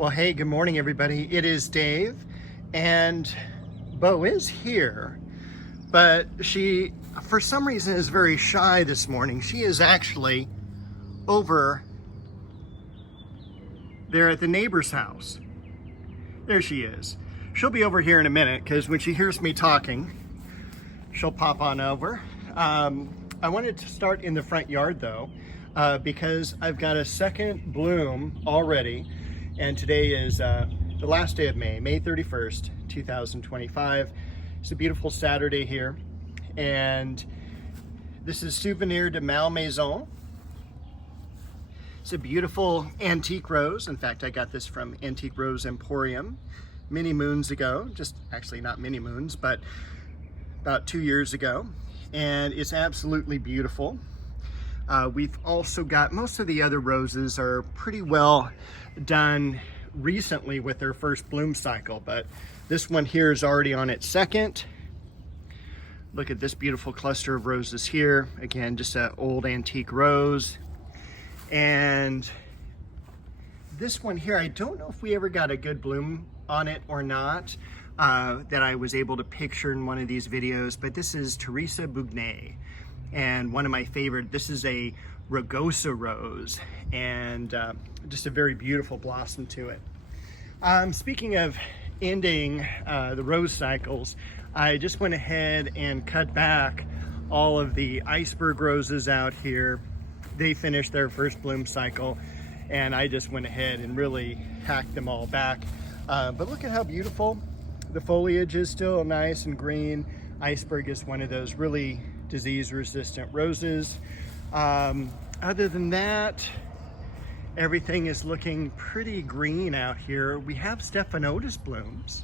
Well, hey, good morning, everybody. It is Dave, and Bo is here, but she, for some reason, is very shy this morning. She is actually over there at the neighbor's house. There she is. She'll be over here in a minute, because when she hears me talking, she'll pop on over. I wanted to start in the front yard, though, because I've got a second bloom already. And today is the last day of May 31st, 2025. It's a beautiful Saturday here. And this is Souvenir de Malmaison. It's a beautiful antique rose. In fact, I got this from Antique Rose Emporium many moons ago. Just actually not many moons, but about 2 years ago. And it's absolutely beautiful. We've also got, most of the other roses are pretty well done recently with their first bloom cycle, but this one here is already on its second. Look at this beautiful cluster of roses here. Again, just an old antique rose. And this one here, I don't know if we ever got a good bloom on it or not, that I was able to picture in one of these videos, but this is Teresa Bugnet. And one of my favorite, this is a rugosa rose, and just a very beautiful blossom to it. Speaking of ending the rose cycles, I just went ahead and cut back all of the iceberg roses out here. They finished their first bloom cycle, and I just went ahead and really hacked them all back. But look at how beautiful. The foliage is still nice and green. Iceberg is one of those really disease-resistant roses. Other than that, everything is looking pretty green out here. We have Stephanotis blooms,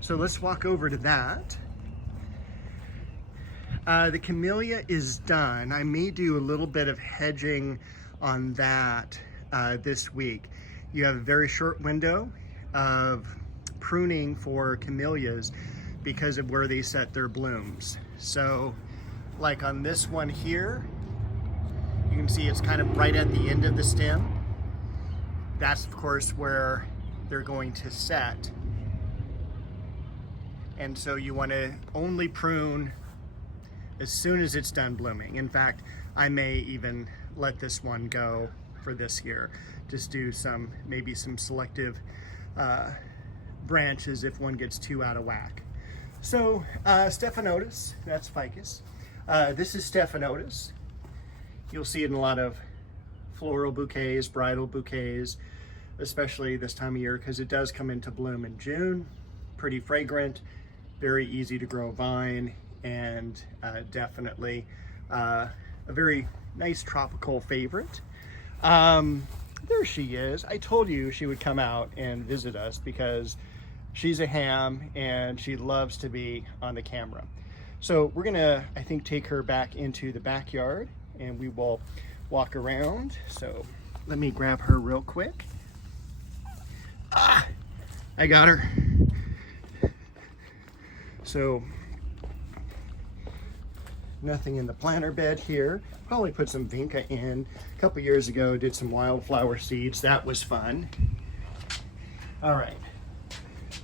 so let's walk over to that. The camellia is done. I may do a little bit of hedging on that this week. You have a very short window of pruning for camellias because of where they set their blooms. So like on this one here, you can see it's kind of right at the end of the stem. That's of course where they're going to set. And so you want to only prune as soon as it's done blooming. In fact, I may even let this one go for this year. Just do maybe some selective branches if one gets too out of whack. So Stephanotis, that's ficus. This is Stephanotis. You'll see it in a lot of floral bouquets, bridal bouquets, especially this time of year because it does come into bloom in June. Pretty fragrant, very easy to grow vine, and definitely a very nice tropical favorite. There she is. I told you she would come out and visit us because she's a ham and she loves to be on the camera. So we're gonna, I think, take her back into the backyard and we will walk around. So let me grab her real quick. Ah, I got her. So nothing in the planter bed here. Probably put some vinca in. A couple years ago, did some wildflower seeds. That was fun. All right,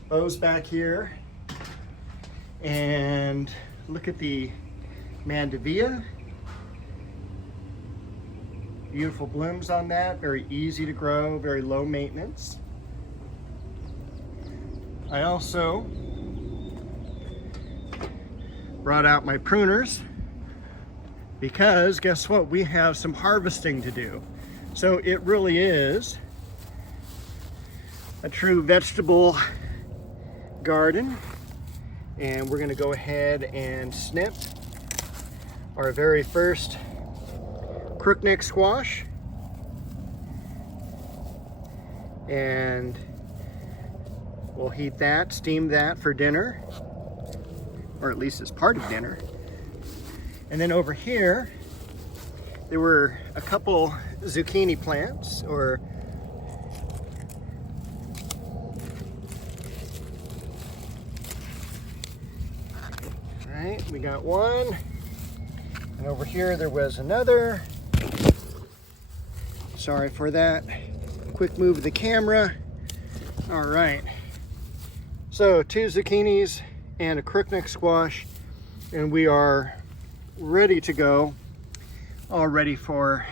Bo's back here. And look at the Mandevilla. Beautiful blooms on that, very easy to grow, very low maintenance. I also brought out my pruners because guess what? We have some harvesting to do. So it really is a true vegetable garden. And we're gonna go ahead and snip our very first crookneck squash. And we'll heat that, steam that for dinner, or at least as part of dinner. And then over here, there were a couple zucchini plants, or right, we got one. And over here there was another. Sorry for that. Quick move of the camera. All right, so 2 zucchinis and a crookneck squash, and we are ready to go, all ready for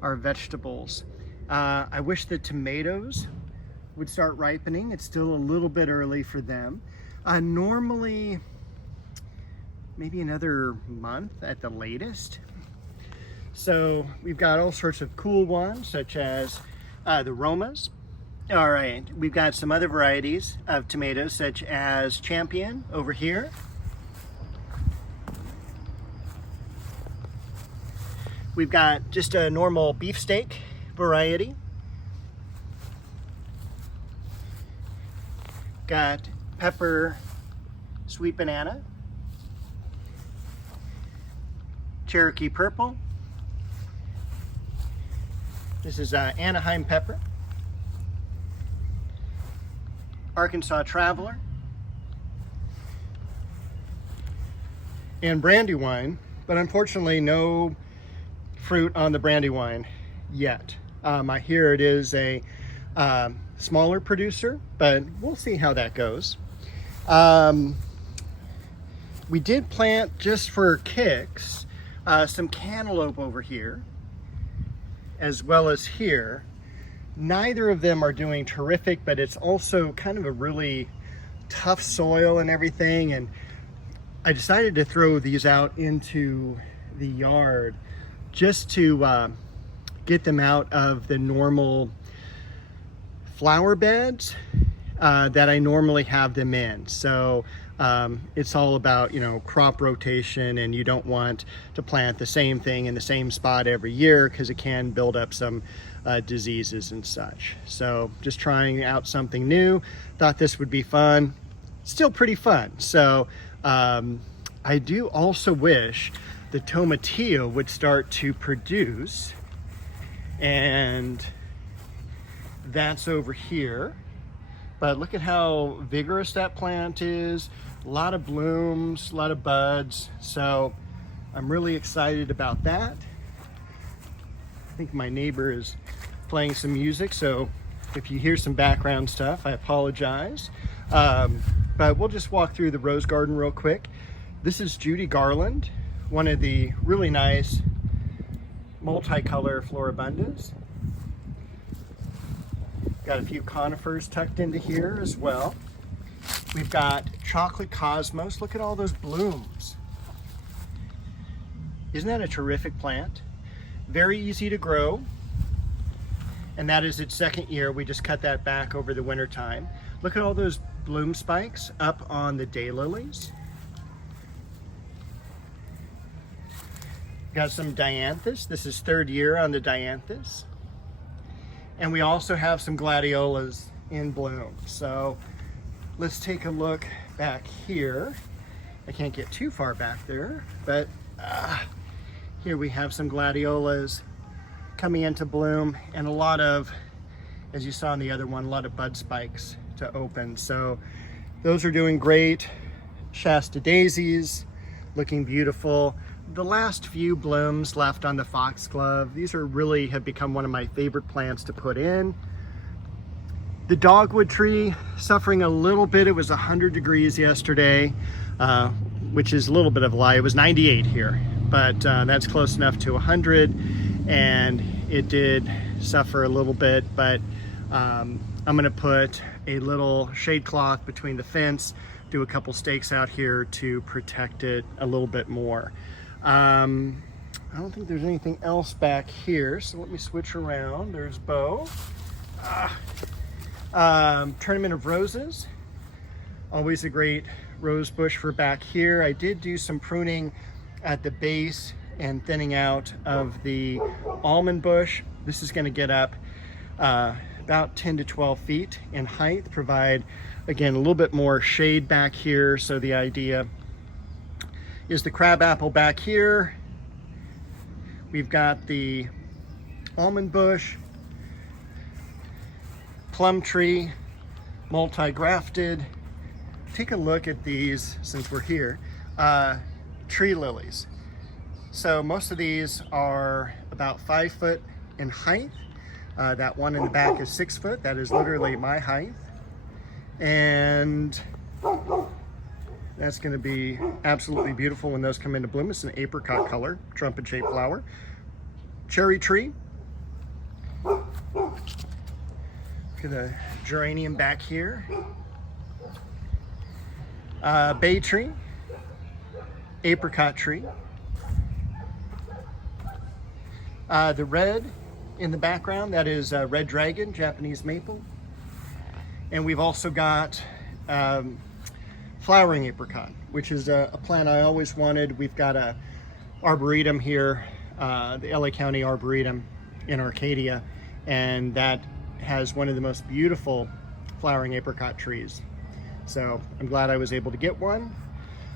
our vegetables. I wish the tomatoes would start ripening. It's still a little bit early for them. Normally, maybe another month at the latest. So we've got all sorts of cool ones, such as the Romas. All right, we've got some other varieties of tomatoes, such as Champion over here. We've got just a normal beefsteak variety. Got pepper sweet banana, Cherokee purple. This is Anaheim pepper, Arkansas Traveler, and Brandywine, but unfortunately no fruit on the Brandywine yet. I hear it is a smaller producer, but we'll see how that goes. We did plant, just for kicks, some cantaloupe over here, as well as here. Neither of them are doing terrific, but it's also kind of a really tough soil and everything, and I decided to throw these out into the yard just to get them out of the normal flower beds that I normally have them in. So it's all about, you know, crop rotation, and you don't want to plant the same thing in the same spot every year because it can build up some diseases and such. So just trying out something new. Thought this would be fun. Still pretty fun. So I do also wish the tomatillo would start to produce, and that's over here. But look at how vigorous that plant is. A lot of blooms, a lot of buds. So I'm really excited about that. I think my neighbor is playing some music, so if you hear some background stuff, I apologize. But we'll just walk through the rose garden real quick. This is Judy Garland, one of the really nice multicolor floribundas. Got a few conifers tucked into here as well. We've got chocolate cosmos. Look at all those blooms. Isn't that a terrific plant? Very easy to grow. And that is its second year. We just cut that back over the winter time. Look at all those bloom spikes up on the daylilies. Got some dianthus. This is third year on the dianthus. And we also have some gladiolas in bloom. So let's take a look back here. I can't get too far back there, but here we have some gladiolas coming into bloom, and a lot of, as you saw in the other one, a lot of bud spikes to open. So those are doing great. Shasta daisies, looking beautiful. The last few blooms left on the foxglove, these are really have become one of my favorite plants to put in. The dogwood tree suffering a little bit. It was 100 degrees yesterday, which is a little bit of a lie. It was 98 here, but that's close enough to 100, and it did suffer a little bit, but I'm gonna put a little shade cloth between the fence, do a couple stakes out here to protect it a little bit more. I don't think there's anything else back here, so let me switch around. There's Bo. Tournament of Roses, always a great rose bush for back here. I did do some pruning at the base and thinning out of the almond bush. This is going to get up about 10 to 12 feet in height, provide again a little bit more shade back here. So the idea is the crabapple back here. We've got the almond bush, plum tree, multi-grafted. Take a look at these since we're here. Tree lilies. So most of these are about 5 foot in height. That one in the back is 6 foot. That is literally my height. And that's going to be absolutely beautiful when those come into bloom. It's an apricot color, trumpet-shaped flower. Cherry tree. Look at the geranium back here. Bay tree. Apricot tree. The red in the background, that is red dragon, Japanese maple. And we've also got flowering apricot, which is a plant I always wanted. We've got a arboretum here, the LA County Arboretum in Arcadia, and that has one of the most beautiful flowering apricot trees. So I'm glad I was able to get one.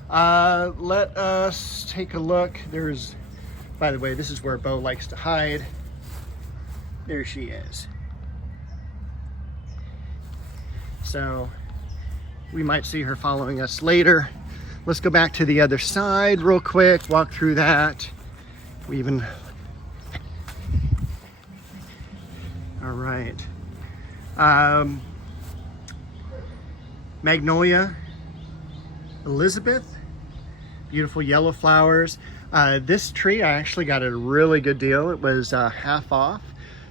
Let us take a look. There's, by the way, this is where Bo likes to hide. There she is. So we might see her following us later. Let's go back to the other side real quick, walk through that. We even, all right. Magnolia Elizabeth, beautiful yellow flowers. This tree, I actually got a really good deal. It was half off.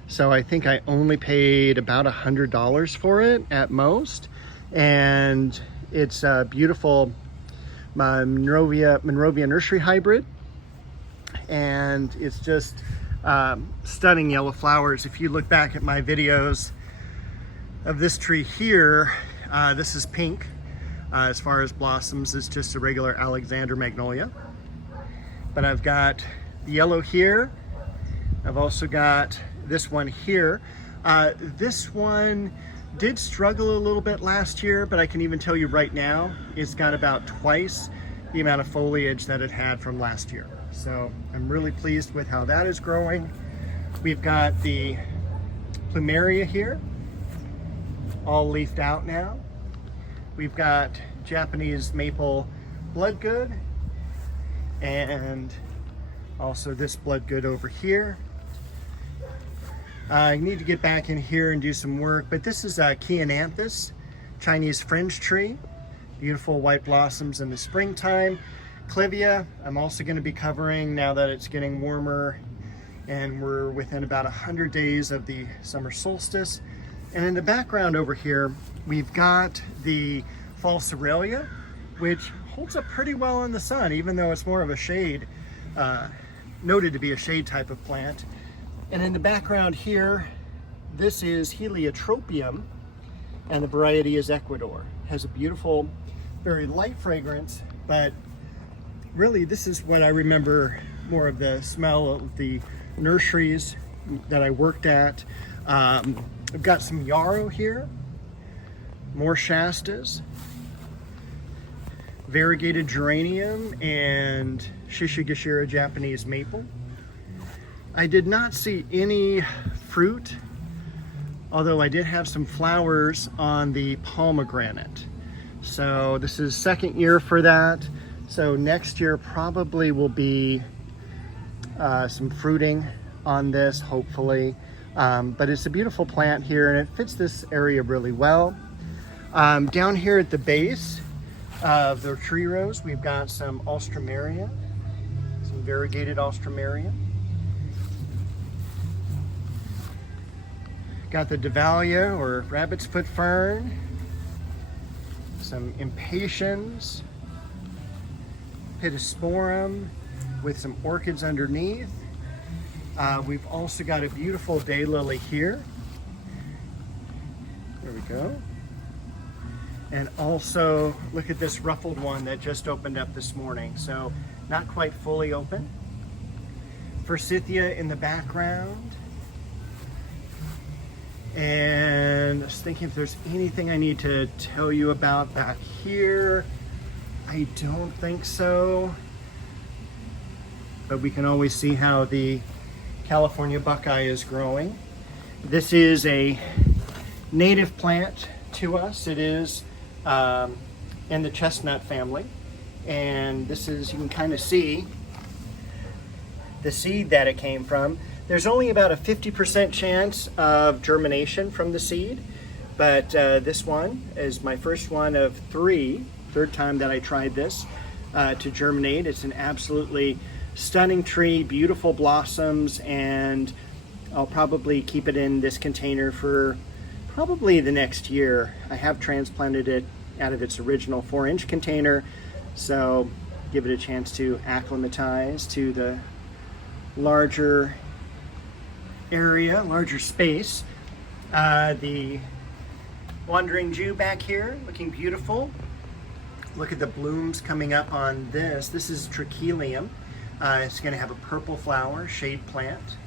So I think I only paid about $100 for it at most. And it's a beautiful Monrovia nursery hybrid. And it's just stunning yellow flowers. If you look back at my videos of this tree here, this is pink. As far as blossoms, it's just a regular Alexander magnolia. But I've got the yellow here. I've also got this one here. This one did struggle a little bit last year, but I can even tell you right now, it's got about twice the amount of foliage that it had from last year. So I'm really pleased with how that is growing. We've got the plumeria here, all leafed out now. We've got Japanese maple bloodgood, and also this bloodgood over here. I need to get back in here and do some work, but this is a Chiananthus, Chinese fringe tree. Beautiful white blossoms in the springtime. Clivia, I'm also going to be covering now that it's getting warmer and we're within about 100 days of the summer solstice. And in the background over here, we've got the false Aurelia, which holds up pretty well in the sun, even though it's more of a shade, noted to be a shade type of plant. And in the background here, this is Heliotropium, and the variety is Ecuador. Has a beautiful, very light fragrance, but really this is what I remember more of the smell of the nurseries that I worked at. I've got some yarrow here, more Shastas, variegated geranium, and Shishigashira Japanese maple. I did not see any fruit, although I did have some flowers on the pomegranate. So this is second year for that. So next year probably will be some fruiting on this, hopefully. But it's a beautiful plant here and it fits this area really well. Down here at the base of the tree rows, we've got some Alstroemeria, some variegated Alstroemeria. Got the Dahlia or rabbit's foot fern, some impatiens, Pittosporum with some orchids underneath. We've also got a beautiful daylily here. There we go. And also look at this ruffled one that just opened up this morning. So not quite fully open. Forsythia in the background. And I was thinking if there's anything I need to tell you about back here. I don't think so. But we can always see how the California buckeye is growing. This is a native plant to us. It is in the chestnut family. And this is, you can kind of see the seed that it came from. There's only about a 50% chance of germination from the seed, but this one is my first one of three, third time that I tried this to germinate. It's an absolutely stunning tree, beautiful blossoms, and I'll probably keep it in this container for probably the next year. I have transplanted it out of its original 4-inch container, so give it a chance to acclimatize to the larger area, larger space. The Wandering Jew back here, looking beautiful. Look at the blooms coming up on this. This is Trachelium. It's going to have a purple flower, shade plant.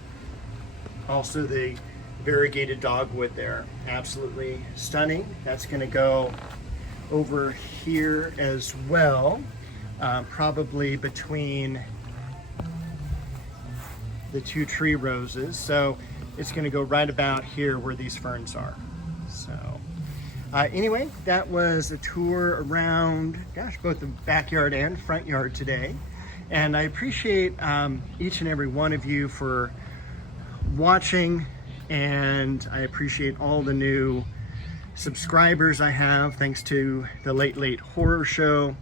Also the variegated dogwood there, absolutely stunning. That's going to go over here as well, probably between the two tree roses. So it's going to go right about here where these ferns are. So anyway, that was a tour around, gosh, both the backyard and front yard today. And I appreciate each and every one of you for watching, and I appreciate all the new subscribers I have thanks to the Late Late Horror Show.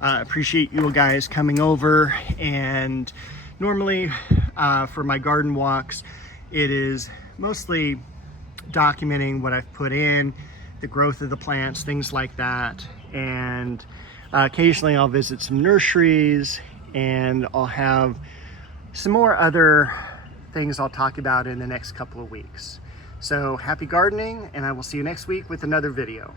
Appreciate you guys coming over, and normally for my garden walks it is mostly documenting what I've put in, the growth of the plants, things like that, and occasionally I'll visit some nurseries, and I'll have some more other things I'll talk about in the next couple of weeks. So happy gardening, and I will see you next week with another video.